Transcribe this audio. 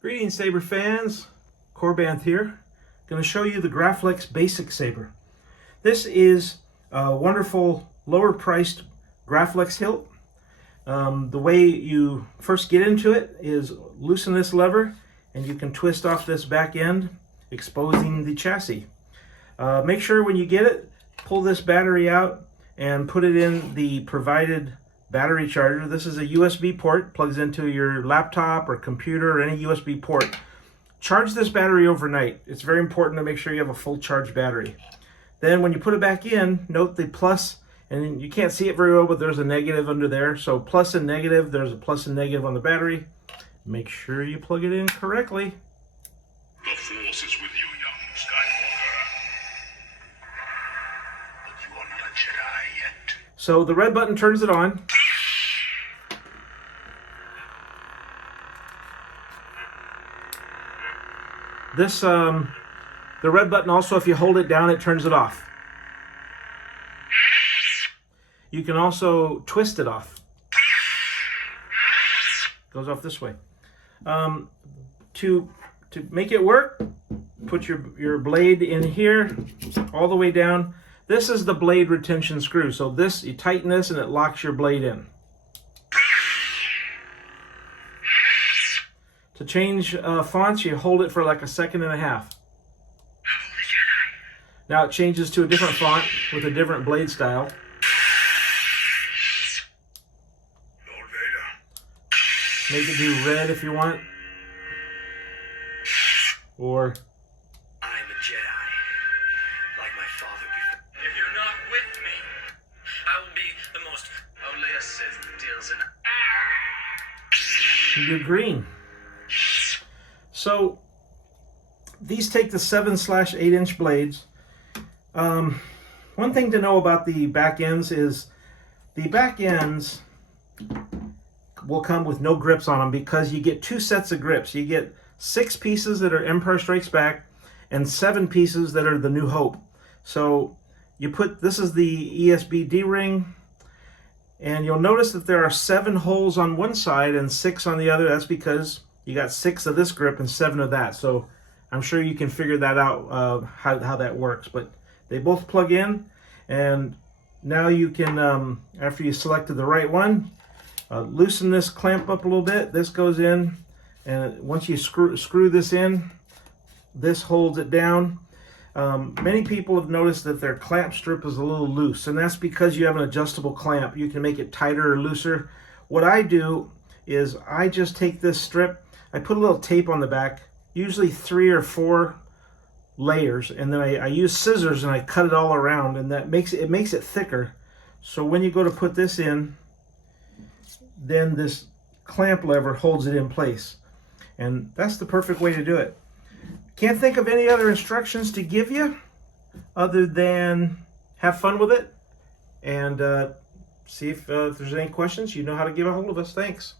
Greetings, saber fans. Korbanth here. Going to show you the Graflex Basic saber. This is a wonderful lower priced Graflex hilt. The way you first get into it is loosen this lever and you can twist off this back end, exposing the chassis. Make sure when you get it, pull this battery out and put it in the provided battery charger. This is a USB port, plugs into your laptop or computer or any USB port. Charge this battery overnight. It's very important to make sure you have a full charge battery. Then when you put it back in, note the plus, and you can't see it very well, but there's a negative under there. So plus and negative, there's a plus and negative on the battery. Make sure you plug it in correctly. The Force is with you, young Skywalker. But you are not a Jedi yet. So the red button turns it on. This, the red button also, if you hold it down, it turns it off. You can also twist it off. Goes off this way. To make it work, put your blade in here, all the way down. This is the blade retention screw. So this, you tighten this and it locks your blade in. To change fonts, you hold it for like 1.5 seconds. Now it changes to a different font with a different blade style. Lord Vader. Make it do red if you want. Or I'm a Jedi, like my father before. If you're not with me, I will be the most only a Sith deals in. you do green. So these take the 7/8 blades. One thing to know about the back ends is the back ends will come with no grips on them because you get 2 sets of grips. You get 6 pieces that are Empire Strikes Back and 7 pieces that are the New Hope. So you put, this is the ESB D-ring, and you'll notice that there are 7 holes on one side and 6 on the other. That's because you got 6 of this grip and 7 of that. So I'm sure you can figure that out, how that works. But they both plug in, and now you can, after you selected the right one, loosen this clamp up a little bit. This goes in, and once you screw this in, this holds it down. Many people have noticed that their clamp strip is a little loose, and that's because you have an adjustable clamp. You can make it tighter or looser. What I do is I just take this strip, I put a little tape on the back, usually 3 or 4 layers, and then I use scissors and I cut it all around, and that makes it thicker. So when you go to put this in, then this clamp lever holds it in place, and that's the perfect way to do it. Can't think of any other instructions to give you other than have fun with it and see if there's any questions. You know how to get a hold of us. Thanks.